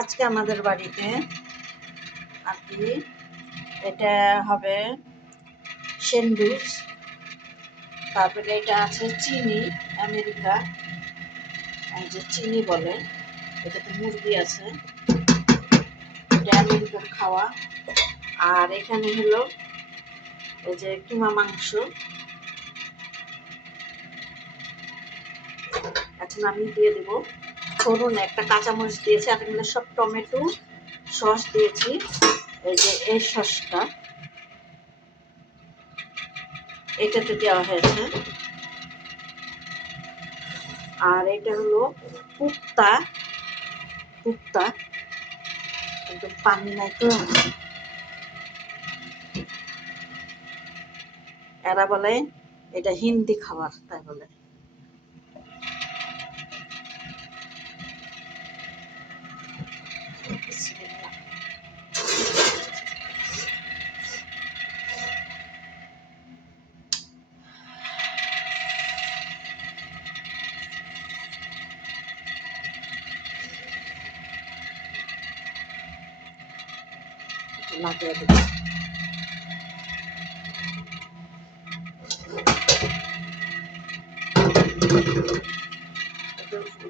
আজকে আমাদের বাড়িতে আর কি এটা হবে স্যান্ডউইচ, তারপরে এটা আছে চিনি আমেরিকা, যে চিনি বলে, এটাতে মুরগি আছে, এটা আমেরিকার খাওয়া। আর এখানে হলো এই যে কিমা মাংস। এখন আমি দিয়ে দেব ধরুন একটা কাঁচামরিচ দিয়েছি, আর এখানে সব টমেটো সস দিয়েছি, এই যে এই সসটা এটাতে দেওয়া হয়েছে। আর এটা হলো পুক্তা, পুক্তা একদম পানি নাই তো, এরা বলে এটা হিন্দি খাবার, তাই বলে। লাগিয়ে দেব।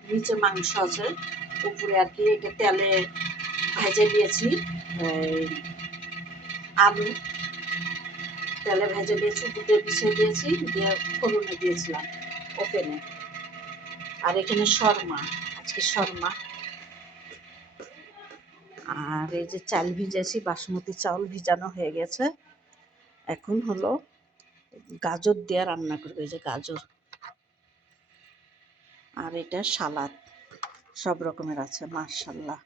নিচে মাংস আছে, উপরে আর কি এটা তেলে ভেজে দিয়েছি, আলু তেলে ভেজে দিয়েছি, দুধে পিছিয়ে দিয়েছি, দিয়ে ফোড়নে দিয়েছিলাম ওপেনে। আর এখানে শর্মা, আজকে শর্মা। আর এই যে চাল ভিজেছি, বাসমতি চাউল ভিজানো হয়ে গেছে। এখন হলো গাজর দিয়ে রান্না করবে, এই যে গাজর। আর এটা সালাদ, সব রকমের আছে, মাশাআল্লাহ।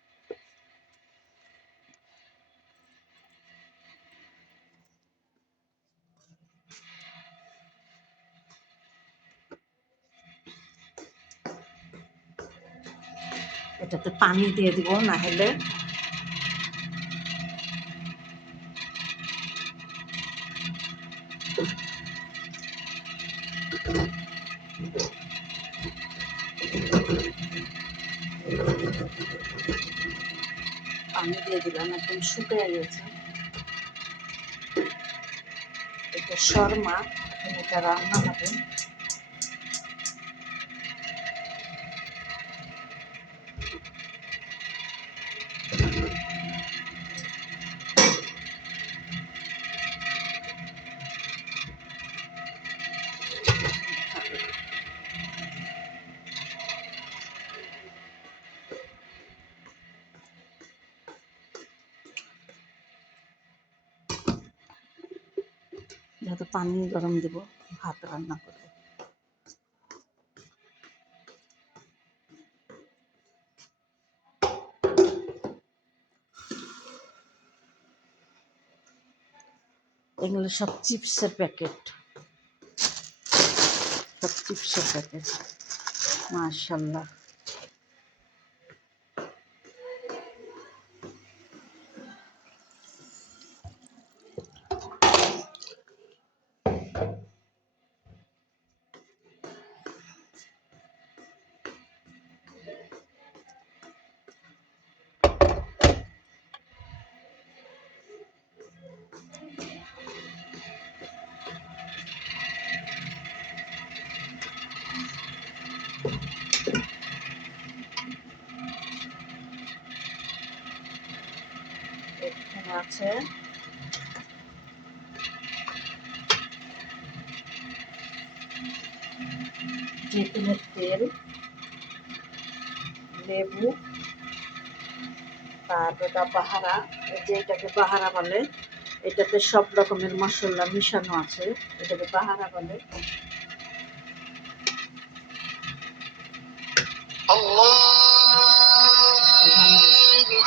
এটাতে পানি দিয়ে দিব, না হলে পানি দিয়ে দিলাম, একদম শুকিয়ে গেছে। এটা শর্মা, এখন এটা রান্না হবে। যেহেতু পানি গরম দিব, ভাত রান্না করবো। এগুলো সব চিপসের প্যাকেট, সব চিপসের প্যাকেট, মাশাআল্লাহ। এখানে আছে জৈতুনের তেল, লেবু, তারপর বাহারা, যে এটাকে বাহারা বলে, এটাতে সব রকমের মশলা মিশানো আছে, এটাকে বাহারা বলে। আল্লাহু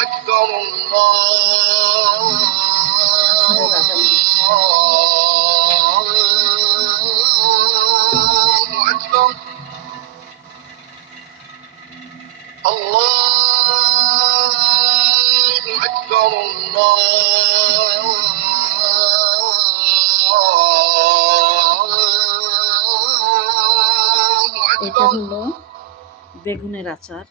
আকবার, আল্লাহু আকবার, আল্লাহু আকবার, এটা হলো বেগুনের আচার,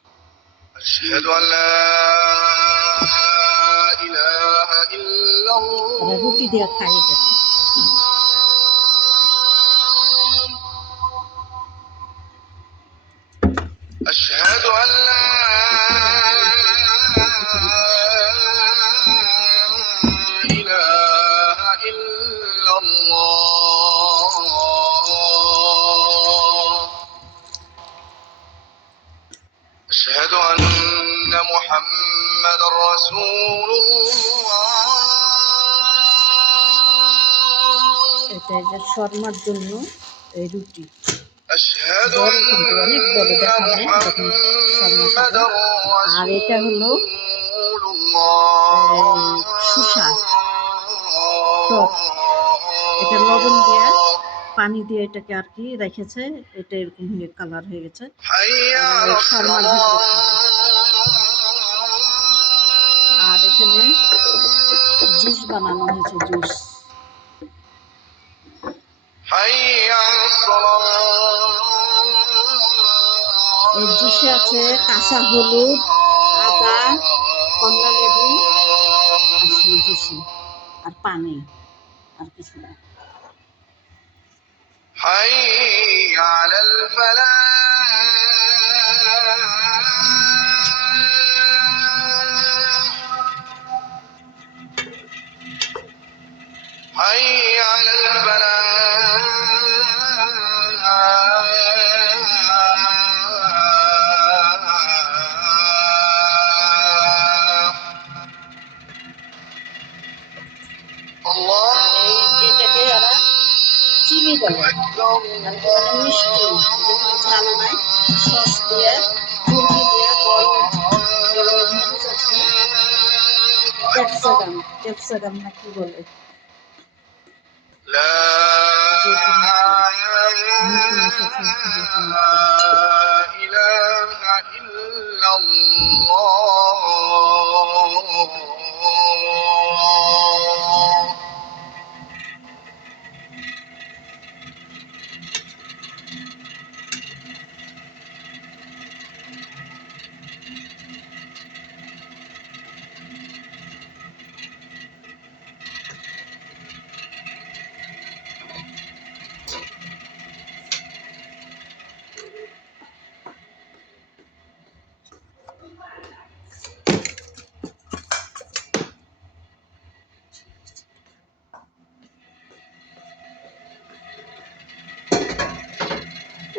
রুটি দিয়ে খাই এটাকে। أشهد أن لا إله إلا الله أشهد أن محمد رسول الله এটা যে শর্মার জন্য এই রুটি বড়, কিন্তু অনেক বড় দেখাবো যখন শর্মা খাবো। আর এটা হলো শসা টক, এটা লবণ দিয়ে পানি দিয়ে এটাকে আর কি রেখেছে, এটা এরকম হয়ে কালার হয়ে গেছে, শর্মার ভিতরে খাবে। আর এখানে জুস বানানো হয়েছে, জুস। এই জুসে আছে কাঁচা হলুদ, আদা, কমলা লেবু আছে জুসে, আর পানি, আর কিছু না। حي على الفلاح حي على الفلاح এটাকে ওরা চিনি বলে, মানে মিষ্টি, এটা কোনো ঝাল নাই। সস দিয়ে, মুরগি দিয়ে, বড় বড় মরিচ আছে, ক্যাপসিকাম, ক্যাপসিকাম না কি বলে,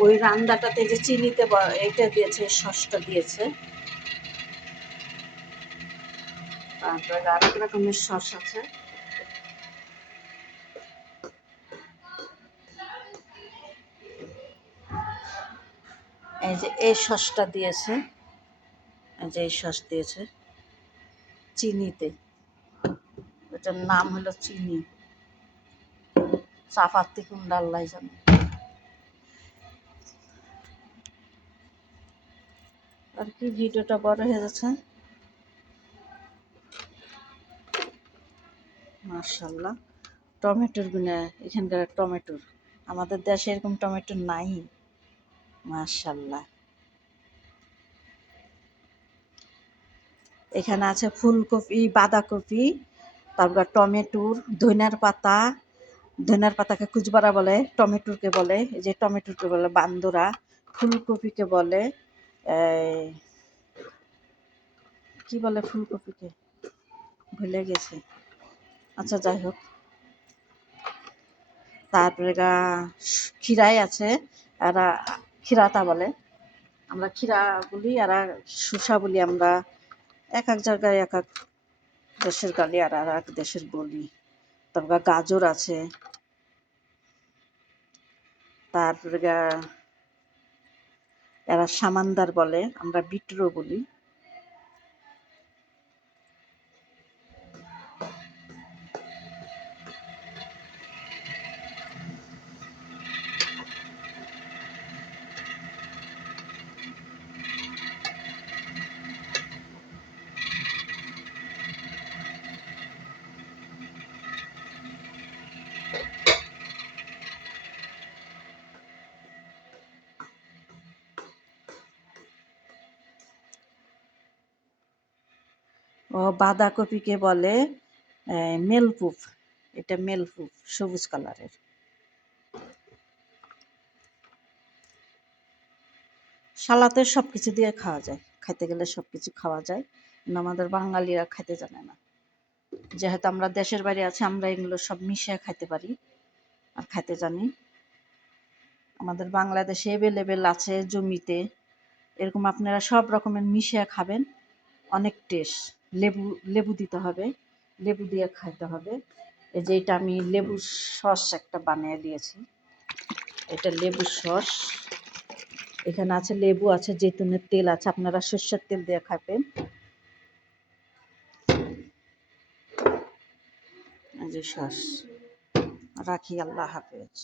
ওই রান্নাটাতে যে চিনিতে এটা দিয়েছে, সসটা দিয়েছে। তারপরে আরেক রকমের সস আছে। এই যে এই সসটা দিয়েছে, এই যে এই সস দিয়েছে চিনিতে, এটার নাম হলো চিনি, চাপাতি কুন্ডা আল্লাহ জানে। আর কি ভিডিওটা বড় হয়ে যাচ্ছে। মাশাআল্লাহ, টমেটোর গুণা, এখানকার টমেটোর, আমাদের দেশে এরকম টমেটো নাই। মাশাআল্লাহ। এখানে আছে ফুলকপি, বাঁধাকপি, তারপর টমেটোর, ধনিয়ার পাতা, ধনিয়ার পাতাকে কুচবারা বলে, টমেটোকে বলে, এই যে টমেটোকে বলে বান্দুরা, ফুলকপিকে বলে কি বলে, ফুলকপিকে ভুলে গেছে, আচ্ছা যাই হোক। তারপরে খিরাই আছে, এরা খিরাতা বলে, আমরা খিরা বলি, এরা শসা বলি। আমরা এক এক জায়গায় এক এক দেশের গালি আর এক দেশের বলি। তারপর গাজর আছে, তারপরে এরা সামান্দার বলে, আমরা বিটরো বলি। ও বাঁধাকপিকে বলে মেলপুপ। এটা মেলপুপ, সবুজ কালারের। সালাতে সব কিছু দিয়ে খাওয়া যায়, খাইতে গেলে সব কিছু খাওয়া যায়, কিন্তু আমাদের বাঙালিরা খাইতে জানে না। যেহেতু আমরা দেশের বাড়ি আছে, আমরা এগুলো সব মিশিয়ে খাইতে পারি আর খাইতে জানি। আমাদের বাংলাদেশে অ্যাভেলেবেল আছে জমিতে, এরকম আপনারা সব রকমের মিশিয়ে খাবেন, অনেক টেস্ট। লেবু লেবু দিতে হবে, লেবু দিয়ে খাইতে হবে। এই যে এটা আমি লেবুর সস একটা বানিয়ে দিয়েছি, এটা লেবুর সস। এখানে আছে লেবু, আছে জৈতুনের তেল আছে, আপনারা সরষের তেল দিয়ে খাবেন। এই যে সস। রাখি, আল্লাহ হাফেজ।